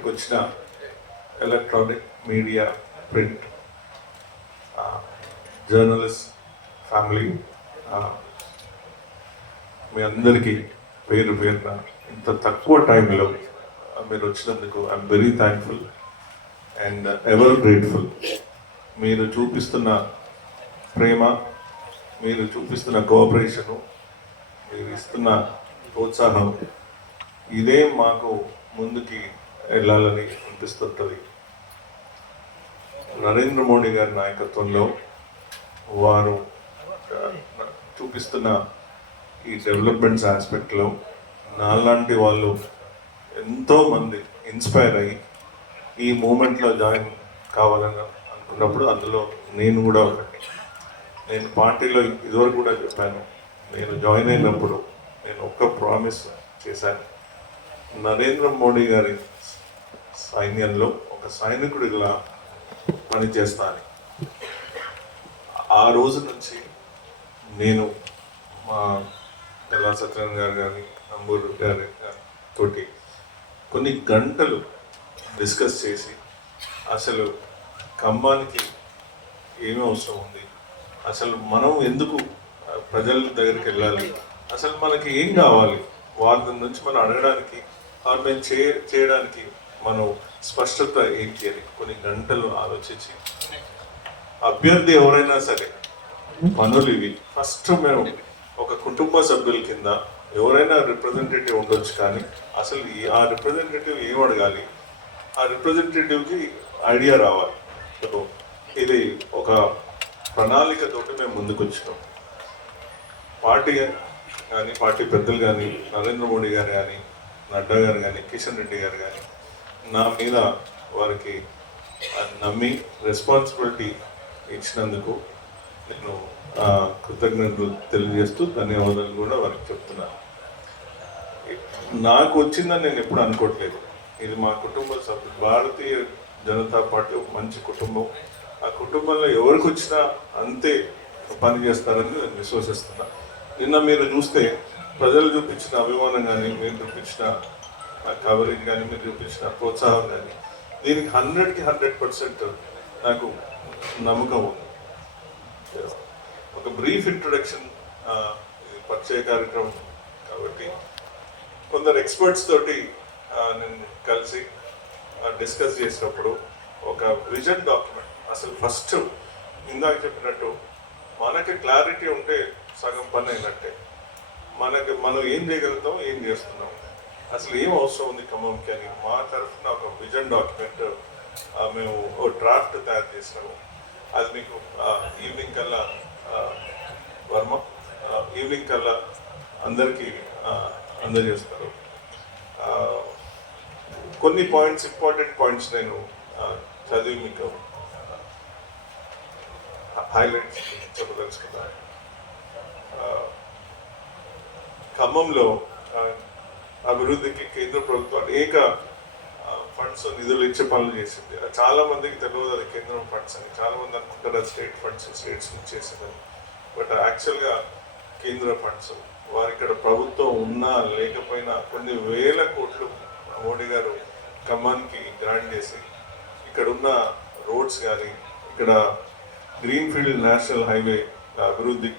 ఇక్కడికి వచ్చిన electronic media print journalist family మీ అందరికీ పేరు పేరున ఇంత తక్కువ టైంలో మీరు వచ్చినందుకు I'm very thankful and ever grateful మీరు చూపిస్తున్న ప్రేమ మీరు చూపిస్తున్న కోఆపరేషను మీరు ఇస్తున్న ప్రోత్సాహం ఇదే మాకు ముందుకి వెళ్ళాలని అనిపిస్తుంటుంది నరేంద్ర మోడీ గారి నాయకత్వంలో వారు చూపిస్తున్న ఈ డెవలప్మెంట్స్ ఆస్పెక్ట్లో నాలాంటి వాళ్ళు ఎంతోమంది ఇన్స్పైర్ అయ్యి ఈ మూమెంట్లో జాయిన్ కావాలని అనుకున్నప్పుడు అందులో నేను కూడా ఒకటి. నేను పార్టీలో ఇదివరకు కూడా చెప్పాను నేను జాయిన్ అయినప్పుడు నేను ఒక్క ప్రామిస్ చేశాను. నరేంద్ర మోడీ గారి సైన్యంలో ఒక సైనికుడిలా పనిచేస్తాను. ఆ రోజు నుంచి నేను మా తెల్లా సత్యనారాయణ గారు కానీ నంబూరు గారి తోటి కొన్ని గంటలు డిస్కస్ చేసి అసలు ఖమ్మానికి ఏమి అవసరం ఉంది? అసలు మనం ఎందుకు ప్రజల దగ్గరికి వెళ్ళాలి? అసలు మనకి ఏం కావాలి? వాళ్ళ నుంచి మనం అడగడానికి ఆర్ చే చేయడానికి మనం స్పష్టత ఏంటి అని కొన్ని గంటలు ఆలోచించి. అభ్యర్థి ఎవరైనా సరే పనులు ఇవి. ఫస్ట్ మేము ఒక కుటుంబ సభ్యుల కింద ఎవరైనా రిప్రజెంటేటివ్ ఉండొచ్చు కానీ అసలు ఈ- ఆ రిప్రజెంటేటివ్ ఏం అడగాలి? ఆ రిప్రజెంటేటివ్కి ఐడియా రావాలి. సో ఇది ఒక ప్రణాళికతోటి మేము ముందుకు వచ్చినాం పార్టీ కానీ పార్టీ పెద్దలు కానీ నరేంద్ర మోడీ గారు కానీ నడ్డా గారు కానీ కిషన్ రెడ్డి గారు కానీ నా మీద వారికి నమ్మి రెస్పాన్సిబిలిటీ ఇచ్చినందుకు నేను కృతజ్ఞతలు తెలియజేస్తూ ధన్యవాదాలు కూడా వారికి చెప్తున్నాను. నాకు వచ్చిందని నేను ఎప్పుడు అనుకోవట్లేదు ఇది మా కుటుంబ సభ్యులు భారతీయ జనతా పార్టీ ఒక మంచి కుటుంబం. ఆ కుటుంబంలో ఎవరికి వచ్చినా అంతే పని చేస్తారని నేను విశ్వసిస్తున్నా. నిన్న మీరు చూస్తే ప్రజలు చూపించిన అభిమానం కానీ మీరు చూపించిన కవరేజ్ కానీ మీరు చూపించిన ప్రోత్సాహం కానీ దీనికి హండ్రెడ్కి హండ్రెడ్ పర్సెంట్ నాకు నమ్మకం ఉంది. ఒక బ్రీఫ్ ఇంట్రొడక్షన్ పరిచయ కార్యక్రమం కాబట్టి కొందరు ఎక్స్పర్ట్స్ తోటి నేను కలిసి డిస్కస్ చేసినప్పుడు ఒక విజన్ డాక్యుమెంట్ అసలు ఫస్ట్ ఇందాక చెప్పినట్టు మనకి క్లారిటీ ఉంటే సగం పని అయినట్టే. మనకి మనం ఏం చేయగలుగుతాం ఏం చేస్తున్నాం అసలు ఏం అవసరం ఉంది ఖమ్మంకి అని? మా తరఫున ఒక విజన్ డాక్యుమెంట్ మేము ఓ డ్రాఫ్ట్ తయారు చేసినాము. అది మీకు ఈవినింగ్ కల్లా వర్మ ఈవినింగ్ కల్లా అందరికీ అందజేస్తారు. కొన్ని పాయింట్స్ ఇంపార్టెంట్ పాయింట్స్ నేను చదివి మీకు హైలైట్స్ చెప్పదలుచుకున్నాను ఖమ్మంలో అభివృద్ధికి కేంద్ర ప్రభుత్వం అనేక ఫండ్స్ నిధులు ఇచ్చే పనులు చేసింది. అది చాలా మందికి తెలియదు అది కేంద్రం ఫండ్స్ అని. చాలా మంది అనుకుంటారు అది స్టేట్ ఫండ్స్ స్టేట్స్ నుంచి చేసిందని. బట్ యాక్చువల్గా కేంద్ర ఫండ్స్ వారి ఇక్కడ ప్రభుత్వం ఉన్నా లేకపోయినా కొన్ని వేల కోట్లు మోడీ గారు ఖమ్మానికి గ్రాంట్ చేసి ఇక్కడ ఉన్న రోడ్స్ కానీ ఇక్కడ గ్రీన్ఫీల్డ్ నేషనల్ హైవే అభివృద్ధి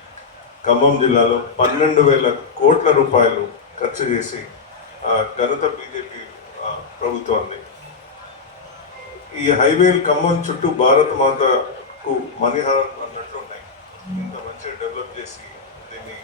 ఖమ్మం జిల్లాలో పన్నెండు వేల కోట్ల రూపాయలు ఖర్చు చేసి ఘనత బీజేపీ ప్రభుత్వాన్ని. ఈ హైవేలు ఖమ్మం చుట్టూ భారత మాతకు మణిహారం అన్నట్లు ఉన్నాయి ఇంత మంచిగా డెవలప్ చేసి దీన్ని